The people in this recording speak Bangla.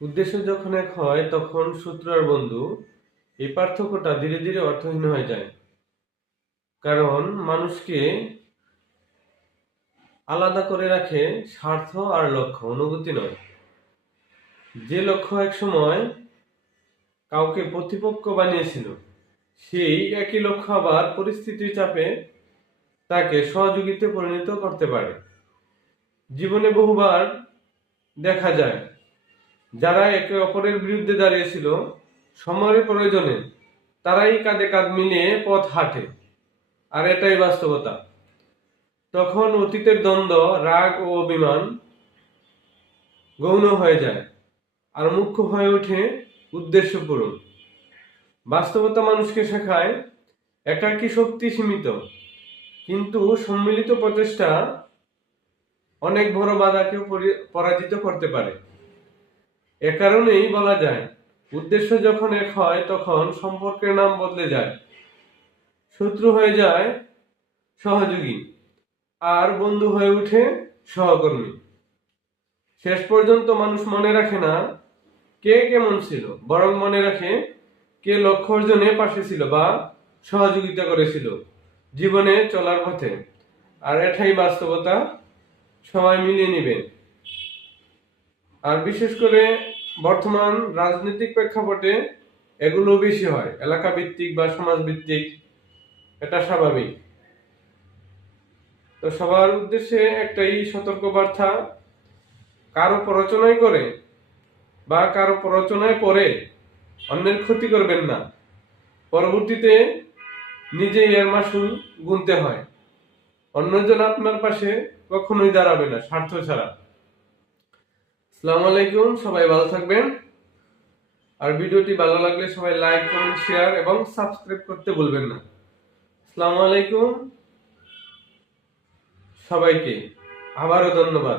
উদ্দেশ্য যখন এক হয় তখন শত্রু আর বন্ধু এই পার্থক্যটা ধীরে ধীরে অর্থহীন হয়ে যায়। কারণ মানুষকে আলাদা করে রাখে স্বার্থ আর লক্ষ্য, অনুভূতি নয়। যে লক্ষ্য এক সময় কাউকে প্রতিপক্ষ বানিয়েছিল, সেই একই লক্ষ্য আবার পরিস্থিতির চাপে তাকে সহযোগিতায় পরিণত করতে পারে। জীবনে বহুবার দেখা যায় যারা একে অপরের বিরুদ্ধে দাঁড়িয়েছিল, সময়ের প্রয়োজনে তারাই কাঁধে কাঁধ মিলিয়ে পথ হাঁটে। আর এটাই বাস্তবতা। তখন অতীতের দ্বন্দ্ব, রাগ ও অভিমান গৌণ হয়ে যায়, আর মুখ্য হয়ে ওঠে উদ্দেশ্য পূরণ। বাস্তবতা মানুষকে শেখায় একাকী শক্তি সীমিত, কিন্তু সম্মিলিত প্রচেষ্টা অনেক বড় বাধাকেও পরাজিত করতে পারে। এ কারণেই বলা যায়, উদ্দেশ্য যখন এক হয় তখন সম্পর্কের নাম বদলে যায়। শত্রু হয়ে যায় সহযোগী, আর বন্ধু হয়ে ওঠে সহকর্মী। শেষ পর্যন্ত মানুষ মনে রাখে না কে কেমন ছিল, বরং মনে রাখে কে লক্ষ্য অর্জনে পাশে ছিল বা সহযোগিতা করেছিল জীবনে চলার পথে। আর এটাই বাস্তবতা, সবাই মিলিয়ে নিবে। আর বিশেষ করে বর্তমান রাজনৈতিক প্রেক্ষাপটে এগুলো বেশি হয়, এলাকা ভিত্তিক বা সমাজ ভিত্তিক। এটা স্বাভাবিক। তো সবার উদ্দেশ্যে একটাই সতর্ক বার্তা: কারো প্ররোচনায় করে বা কারো প্ররোচনায় পড়ে অন্যের ক্ষতি করবেন না। পরবর্তীতে নিজেই এর মাসুল গুনতে হয়। অন্যজন আপনার পাশে কখনোই দাঁড়াবে না স্বার্থ ছাড়া। আসসালামু আলাইকুম, সবাই ভালো থাকবেন। আর ভিডিওটি ভালো লাগলে সবাই লাইক, কমেন্ট, শেয়ার এবং সাবস্ক্রাইব করতে ভুলবেন না। আসসালামু আলাইকুম, সবাইকে আবারও ধন্যবাদ।